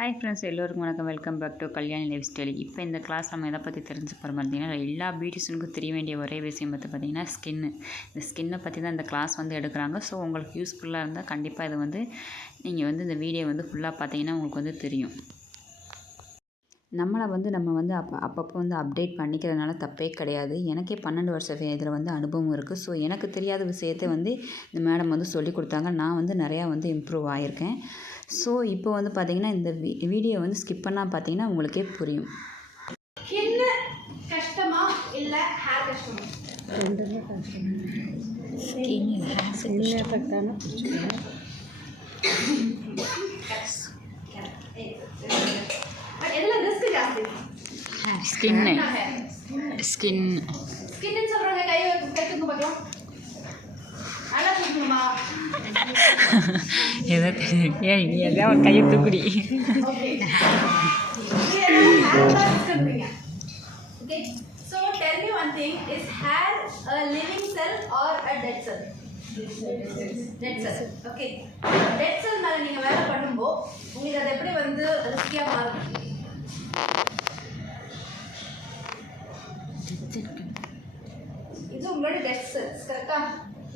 Hi friends எல்லோருக்கும் வணக்கம். Welcome back to Kalyani lifestyle இப்போ இந்த கிளாஸ் நம்ம எதை பற்றி தெரிஞ்சு போகிற பார்த்தீங்கன்னா எல்லா பியூட்டிஷனுக்கும் தெரிய வேண்டிய ஒரே விஷயம் பற்றி பார்த்தீங்கன்னா ஸ்கின்னு இந்த ஸ்கின்னை பற்றி தான் இந்த கிளாஸ் வந்து எடுக்கிறாங்க. ஸோ உங்களுக்கு யூஸ்ஃபுல்லாக இருந்தால் கண்டிப்பாக இது வந்து நீங்கள் வந்து இந்த வீடியோ வந்து ஃபுல்லாக பார்த்தீங்கன்னா உங்களுக்கு வந்து தெரியும். நம்மளை வந்து நம்ம வந்து அப்போ அப்பப்போ வந்து அப்டேட் பண்ணிக்கிறதுனால தப்பே கிடையாது. எனக்கே பன்னெண்டு வருஷம் இதில் வந்து அனுபவம் இருக்குது ஸோ எனக்கு தெரியாத விஷயத்தை வந்து இந்த மேடம் வந்து சொல்லி கொடுத்தாங்க. நான் வந்து நிறையா வந்து இம்ப்ரூவ் ஆகியிருக்கேன் ஸோ இப்போ வந்து பார்த்திங்கன்னா இந்த வீ வீடியோ வந்து ஸ்கிப் பண்ணால் பார்த்தீங்கன்னா உங்களுக்கே புரியும் ஸ்கின் கஷ்டமா இல்ல ஹேர் கஷ்டமா ரெண்டுமே கஷ்டம் சின்ன எஃபெக்டான பிரச்சனை பட் எதுல ரிஸ்க் ஜாஸ்தி ஸ்கின்னு ஸ்கின் ஸ்கின்னு சொல்றாங்க கை கை தூக்க பார்க்கலாம் எதை ஏன் எதாவது ஒரு கையை தூக்குடி thing is hair a living cell or a dead cell okay dead cell மேலே நீங்கள் வேலை பண்ணும்போது உங்களுக்கு அது எப்படி வந்து ரிஸ்கியாக மாறும்? இது உங்களோட டெட் செல்ஸ் கரெக்டா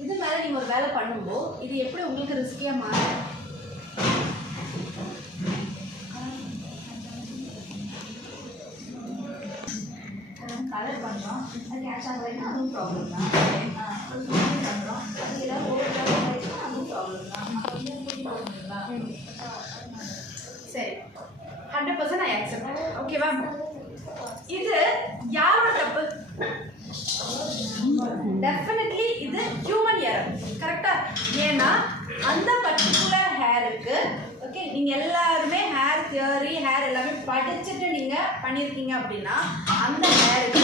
இது மேலே நீங்கள் ஒரு வேலை பண்ணும்போது இது எப்படி உங்களுக்கு ரிஸ்கியாக மாறும்? கலர் பண்ணுறோம் அது கேட்ச் ஆகலைன்னா அதுவும் ப்ராப்ளம் தான். பண்ணுறோம் அது ஏதாவது ஓவர் அதுவும் ப்ராப்ளம் தான். சரி. ஹண்ட்ரட் பர்சன்ட் ஐ அக்செப்ட் ஓகேவா இது யாரோட தப்பு? டெஃபினெட்லி இது ஹியூமன் ஏர் கரெக்டா ஏன்னா அந்த பர்டிகுலர் ஹேருக்கு ஓகே நீங்க எல்லாருமே ஹேர் தியரி ஹேர் எல்லாமே படிச்சுட்டு நீங்க பண்ணியிருக்கீங்க அப்படின்னா அந்த ஹேருக்கு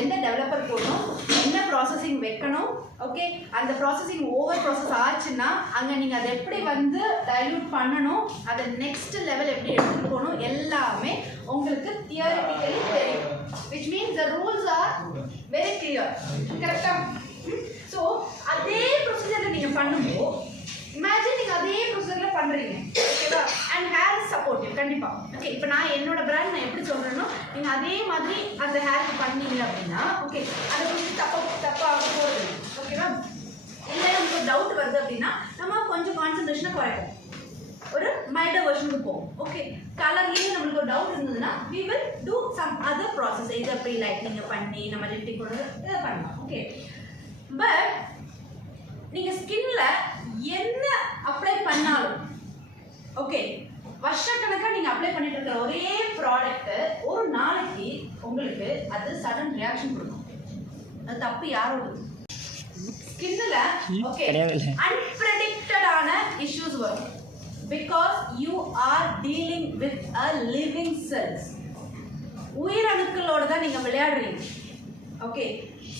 எந்த டெவலப்பர் போகணும்? என்ன ப்ராசஸிங் வைக்கணும்? ஓகே அந்த ப்ராசஸிங் ஓவர் ப்ராசஸ் ஆச்சுன்னா அங்கே நீங்கள் அதை எப்படி வந்து டைல்யூட் பண்ணணும்? அதை நெக்ஸ்ட் லெவல் எப்படி எடுத்துகிட்டு போகணும்? எல்லாமே உங்களுக்கு தியரிட்டிக்கலி தெரியும். Which means the rules are very clear கரெக்டா பண்ணும்போது இமேஜின் நீங்கள் அதே ப்ரொசீஜரில் பண்ணுறீங்க ஓகேவா அண்ட் ஹேர் இஸ் சப்போர்ட்டிவ் கண்டிப்பாக ஓகே இப்போ நான் என்னோட பிராண்ட் நான் எப்படி சொல்கிறேனோ நீங்கள் அதே மாதிரி அந்த ஹேருக்கு பண்ணீங்க அப்படின்னா ஓகே அது கொஞ்சம் தப்பாக தப்பாக போகிறது ஓகேவா இல்லை நமக்கு டவுட் வருது அப்படின்னா நம்ம கொஞ்சம் கான்சன்ட்ரேஷனை குறைப்போம். ஒரு மைல்டர் வெர்ஷனுக்கு போவோம் ஓகே கலர்லேயே நம்மளுக்கு ஒரு டவுட் இருந்ததுன்னா we will do some other process இது அப்படி நீங்கள் பண்ணி நம்ம லிப்டிக் கொண்டு வந்து இதை பண்ணலாம் ஓகே பட் நீங்கள் ஸ்கின்ல என்ன அப்ளை பண்ணாலும் ஓகே வருஷக்கணக்காக நீங்கள் அப்ளை பண்ணிட்டு இருக்கிற ஒரே ப்ராடக்ட் ஒரு நாளைக்கு உங்களுக்கு அது சடன் ரியாக்ஷன் கொடுக்கும். அது தப்பு யாரோடது? ஸ்கின்ல ஓகே. அன்பிரடிக்டடான இஷ்யூஸ் வரும். Because you are dealing with a living cells உயிரணுக்களோட தான் நீங்கள் விளையாடுறீங்க. ஓகே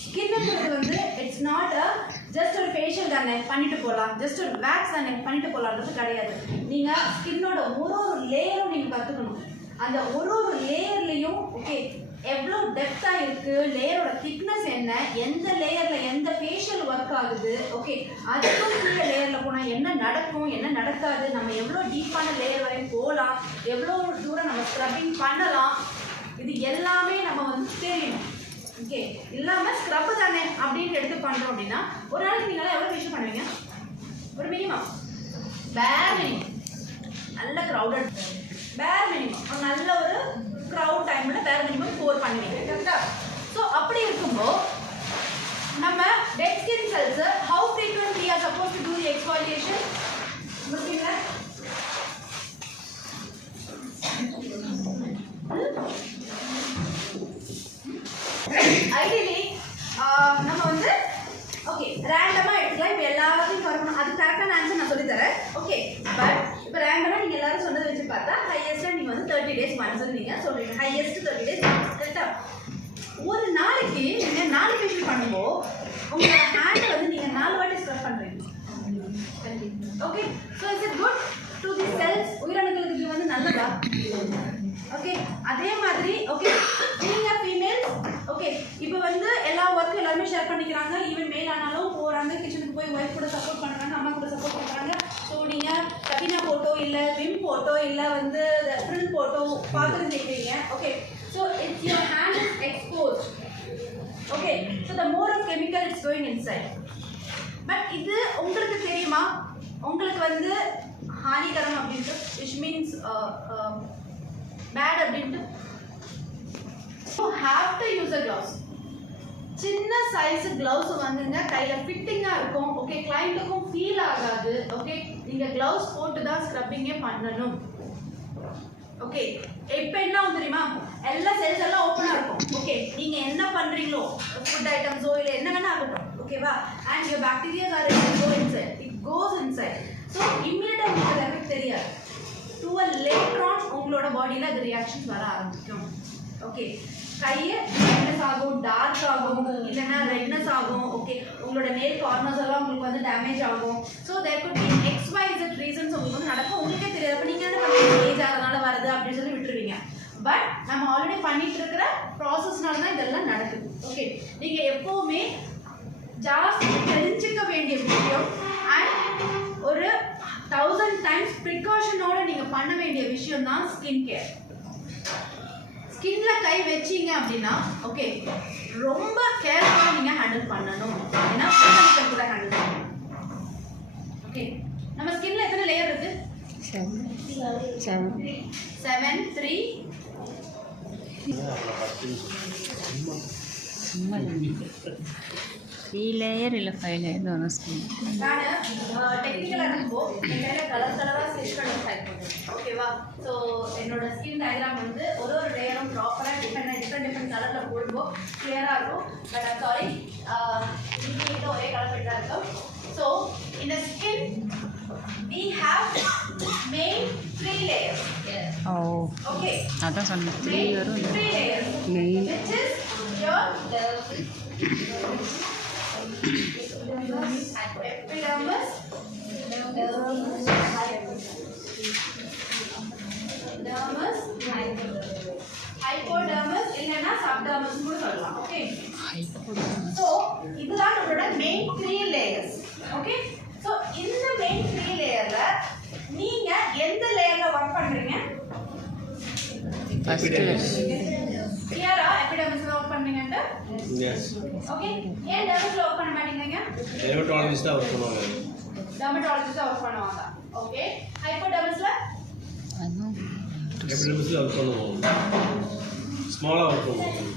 ஸ்கின்னுங்கிறது வந்து இட்ஸ் நாட் அ ஜஸ்ட் ஒரு ஃபேஷியல் தானே பண்ணிட்டு போகலாம் ஜஸ்ட் ஒரு வேக்ஸ் தானே பண்ணிட்டு போகலான்றது கிடையாது. நீங்கள் ஸ்கின்னோட ஒரு ஒரு லேயரும் நீங்கள் கற்றுக்கணும் அந்த ஒரு ஒரு லேயர்லேயும் ஓகே எவ்வளோ டெப்த்தாக இருக்குது லேயரோட திக்னஸ் என்ன எந்த லேயரில் எந்த ஃபேஷியல் ஒர்க் ஆகுது ஓகே அதுக்கும் கீழே லேயரில் போனால் என்ன நடக்கும் என்ன நடக்காது நம்ம எவ்வளோ டீப்பான லேயர் வரையும் போகலாம் எவ்வளோ தூரம் நம்ம ஸ்க்ரப்பிங் பண்ணலாம் இது எல்லாமே நம்ம வந்து தெரியணும் ஓகே இல்லாமல் ஸ்க்ரப் அப்படின்னு அப்படின்ட்டு எடுத்து பண்ணுறோம் அப்படின்னா ஒரு நாளைக்கு நீங்களாம் எவ்வளோ விஷயம் பண்ணுவீங்க? ஒரு மினிமம் பேர் மினிமம் நல்ல க்ரௌடட் பேர் மினிமம் ஒரு நல்ல ஒரு க்ரௌட் டைமில் பேர் மினிமம் ஃபோர் பண்ணுவீங்க கரெக்டா ஸோ அப்படி இருக்கும்போது நம்ம dead skin cells how okay but இப்போ ரேண்டமாக நீங்கள் எல்லாரும் சொன்னதை வச்சு பார்த்தா ஹையஸ்ட்டாக நீங்கள் வந்து தேர்ட்டி டேஸ் மனசு நீங்கள் சொல்கிறீங்க ஹையஸ்ட் தேர்ட்டி டேஸ் கரெக்டாக ஒரு நாளைக்கு நீங்கள் நாலு பேஷன் பண்ணும்போது உங்களோட ஹேண்டை வந்து நீங்கள் நாலு வாட்டி ஸ்க்ரப் பண்ணுறீங்க okay so is it good to the cells உயிரணுக்களுக்கு இது வந்து நல்லதா? ஓகே அதே மாதிரி ஓகே நீங்க ஃபீமேல் ஓகே இப்போ வந்து எல்லா ஒர்க்கும் எல்லாருமே ஷேர் பண்ணிக்கிறாங்க. ஈவன் மேல் ஆனாலும் போகிறாங்க கிச்சனுக்கு போய் ஒய்ஃப் கூட சப்போர்ட் பண்ணுறாங்க அம்மா கூட சப்போர்ட் பண்ணுறாங்க ஸோ நீ இல்லை விம் போட்டோ இல்லை வந்து பிரிண்ட் போட்டோ பார்க்குறது கேட்குறீங்க okay so it's your hand is expose okay so the more of chemical it's going inside but இது உங்களுக்கு தெரியுமா? உங்களுக்கு வந்து ஹானிகரம் அப்படின்ட்டு விச் மீன்ஸ் பேட் அப்படின்ட்டு. So have to use a gloves சின்ன சைஸ் கிளவுஸ் வந்துங்க கையில் ஃபிட்டிங்காக இருக்கும். ஓகே கிளைண்ட்டுக்கும் ஃபீல் ஆகாது. ஓகே நீங்கள் க்ளவுஸ் போட்டு தான் ஸ்க்ரப்பிங்கே பண்ணணும். ஓகே இப்போ என்ன ஆகும் தெரியுமா? எல்லா செல்ஸ் எல்லாம் ஓப்பனாக இருக்கும். ஓகே நீங்கள் என்ன பண்ணுறீங்களோ ஃபுட் ஐட்டம்ஸோ இல்லை என்ன வேணா ஆகட்டும். ஓகேவா and your bacteria are go inside it goes inside so இம்மிடியட்டாக உங்களுக்கு எஃபெக்ட் தெரியாது. டூ அ ஆன் உங்களோட பாடியில் அது ரியாக்ஷன்ஸ் வர ஆரம்பிக்கும். ஓகே கையை ரெட்னஸ் ஆகும் டார்க் ஆகும் இல்லைன்னா ரெட்னஸ் ஆகும் ஓகே உங்களோட நேர் கார்னர்ஸ் எல்லாம் உங்களுக்கு வந்து டேமேஜ் ஆகும். So there could be X Y Z reasons உங்களுக்கு வந்து நடக்கும். உங்களுக்கே தெரியாது. அப்போ நீங்கள் என்ன ஏஜ் ஆகிறதுனால வருது அப்படின்னு சொல்லி விட்டுருவீங்க. பட் நம்ம ஆல்ரெடி பண்ணிட்டு இருக்கிற ப்ராசஸ்னால தான் இதெல்லாம் நடக்குது. ஓகே நீங்கள் எப்போவுமே ஜாஸ்தி தெரிஞ்சுக்க வேண்டிய விஷயம் அண்ட் ஒரு தௌசண்ட் டைம்ஸ் ப்ரிகாஷனோட நீங்கள் பண்ண வேண்டிய விஷயம் தான் ஸ்கின் கேர் ஸ்கின்ல கை வச்சீங்க அப்படின்னா ஓகே ரொம்ப கேர்ஃபுல்லாக நீங்கள் ஹேண்டில் பண்ணணும். ஏன்னா கூட ஹேண்டில் பண்ணணும் ஓகே நம்ம ஸ்கின்ல எத்தனை லேயர் இருக்கு? செவன் த்ரீ சும்மா த்ரீ லேயர் இல்லை ஃபைவ் லேயர் வரும் ஸ்கின் நான் டெக்னிக்கலாக இருந்தப்போ என் கையில் கலர் கலராக ஸ்டிச் பண்ணி டைப் பண்ணுறேன் ஓகேவா ஸோ என்னோட ஸ்கின் டயக்ராம் வந்து ஒரு ஒரு லேயரும் ப்ராப்பராக டிஃப்ரெண்ட் டிஃப்ரெண்ட் டிஃப்ரெண்ட் கலரில் போடும்போது கிளியராக இருக்கும் பட் ஐம் சாரி இன்னைக்கு ஒரே கலர் பெட்டாக இருக்கும் ஸோ இந்த skin we have main three layers oh okay அதான் சொன்னேன் வரும் இல்லை. three layers. Main. which is your epidermis dermis hypodermis இல்லைன்னா subdermis கூட சொல்லலாம் ஓகே ஸோ இதுதான் நம்மளோட main three layers okay so இந்த மெயின் த்ரீ லேயர்ல நீங்க எந்த லேயர்ல ஒர்க் பண்றீங்க ஃபஸ்ட்டு கிளியரா எபிடமிஸ்ல ஒர்க் பண்றீங்கன்ட்டு எஸ் ஓகே ஏன் டெர்மஸ்ல ஒர்க் பண்ண மாட்டேங்கிறீங்க டெர்மட்டாலஜிஸ்ட் தான் ஒர்க் பண்ணுவாங்க டெர்மட்டாலஜிஸ்ட் ஒர்க் பண்ணுவாங்க ஓகே ஹைப்போடெர்மஸ்ல அதுவும் எபிடமிஸில் ஒர்க் பண்ணுவோம் ஸ்மாலாக ஒர்க் பண்ணுவோம்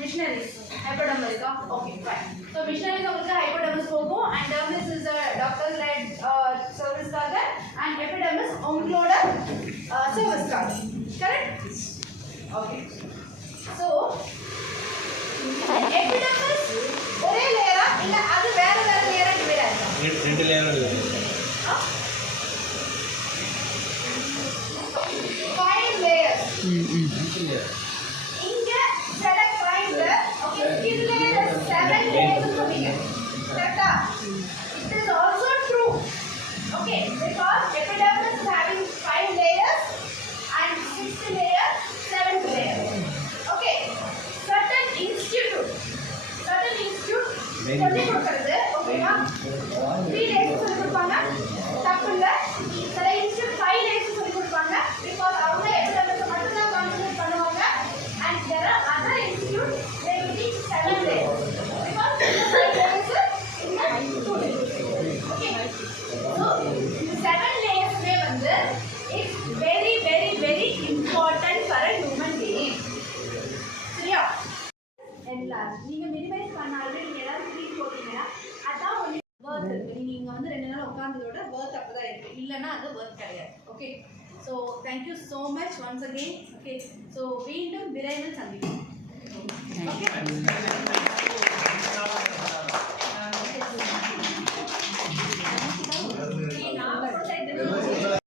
மிஷனரிஸ் ஹைப்போடெர்மஸ் இருக்கா ஓகே ஃபைன் ஸோ மிஷனரிஸ் உங்களுக்கு ஹைப்போடெர்மஸ் போகும் and dermis is doctor led சர்வீஸ்க்காக and epidermis உங்களோட சர்வீஸ்க்காக கரெக்ட் ஓகே ஸோ எபிடெர்மஸ் ஒரே லேயரா இல்ல அது வேற வேற லேயரா டிவைட் ஆயிருக்கா ரெண்டு லேயர் ஃபைவ் லேயர்ஸ் ம் ம் இன்ஸ்டிடியூட் சொல்லி கொடுக்கறது ஓகேவா த்ரீ லேயர்ஸ் சொல்லி கொடுப்பாங்க. தப்பு இல்லை. சில இன்ஸ்டியூட் ஃபைவ் லேயர்ஸ் சொல்லி கொடுப்பாங்க. பிகாஸ் அவங்க இருக்குது இல்லைன்னா அது ஒர்க் கிடையாது. Okay so thank you so much once again okay so மீண்டும் விரைவில் சந்திப்போம். ஓகே